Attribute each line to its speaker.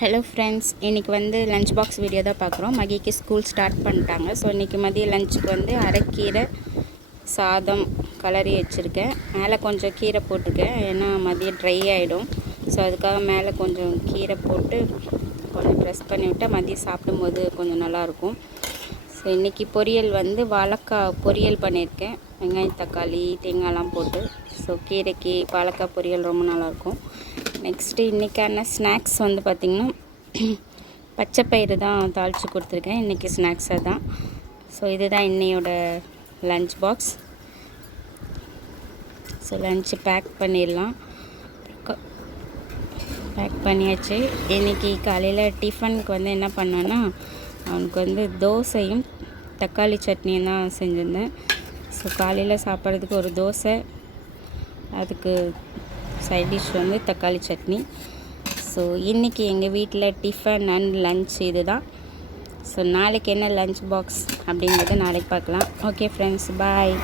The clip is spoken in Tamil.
Speaker 1: ஹலோ ஃப்ரெண்ட்ஸ் இன்றைக்கி வந்து லஞ்ச் பாக்ஸ் வீடியோ தான் பார்க்குறோம். மகிக்கு ஸ்கூல் ஸ்டார்ட் பண்ணிட்டாங்க. ஸோ இன்றைக்கி மதிய லஞ்சுக்கு வந்து அரைக்கீரை சாதம் கலரி வச்சுருக்கேன். மேலே கொஞ்சம் கீரை போட்டிருக்கேன். ஏன்னா மதியம் ட்ரை ஆகிடும் ஸோ அதுக்காக மேலே கொஞ்சம் கீரை போட்டு கொஞ்சம் ப்ரெஸ் பண்ணி விட்டால் மதியம் சாப்பிடும்போது கொஞ்சம் நல்லாயிருக்கும். ஸோ இன்றைக்கி பொரியல் வந்து வாழைக்காய் பொரியல் பண்ணியிருக்கேன். வெங்காயம் தக்காளி தேங்காய்லாம் போட்டு. ஸோ கீரைக்கு வாழைக்காய் பொரியல் ரொம்ப நல்லாயிருக்கும். நெக்ஸ்ட்டு இன்றைக்கான ஸ்நாக்ஸ் வந்து பார்த்திங்கன்னா பச்சை பயிறு தான் தாளித்து கொடுத்துருக்கேன். இன்றைக்கி ஸ்நாக்ஸாக தான் ஸோ இதுதான் இன்னையோட lunch box so lunch pack பண்ணிடலாம். பேக் பண்ணியாச்சு. இன்றைக்கி காலையில் டிஃபனுக்கு வந்து என்ன பண்ணேன்னா அவனுக்கு வந்து தோசையும் தக்காளி சட்னியும் தான் செஞ்சுருந்தேன். ஸோ காலையில் சாப்பிட்றதுக்கு ஒரு தோசை அதுக்கு சைட் டிஷ் வந்து தக்காளி சட்னி. ஸோ இன்றைக்கி எங்கள் வீட்டில் டிஃபன் அண்ட் லன்ச் இது தான் ஸோ நாளைக்கு என்ன லன்ச் பாக்ஸ் அப்படிங்கிறத நாளைக்கு பார்க்கலாம். Okay friends bye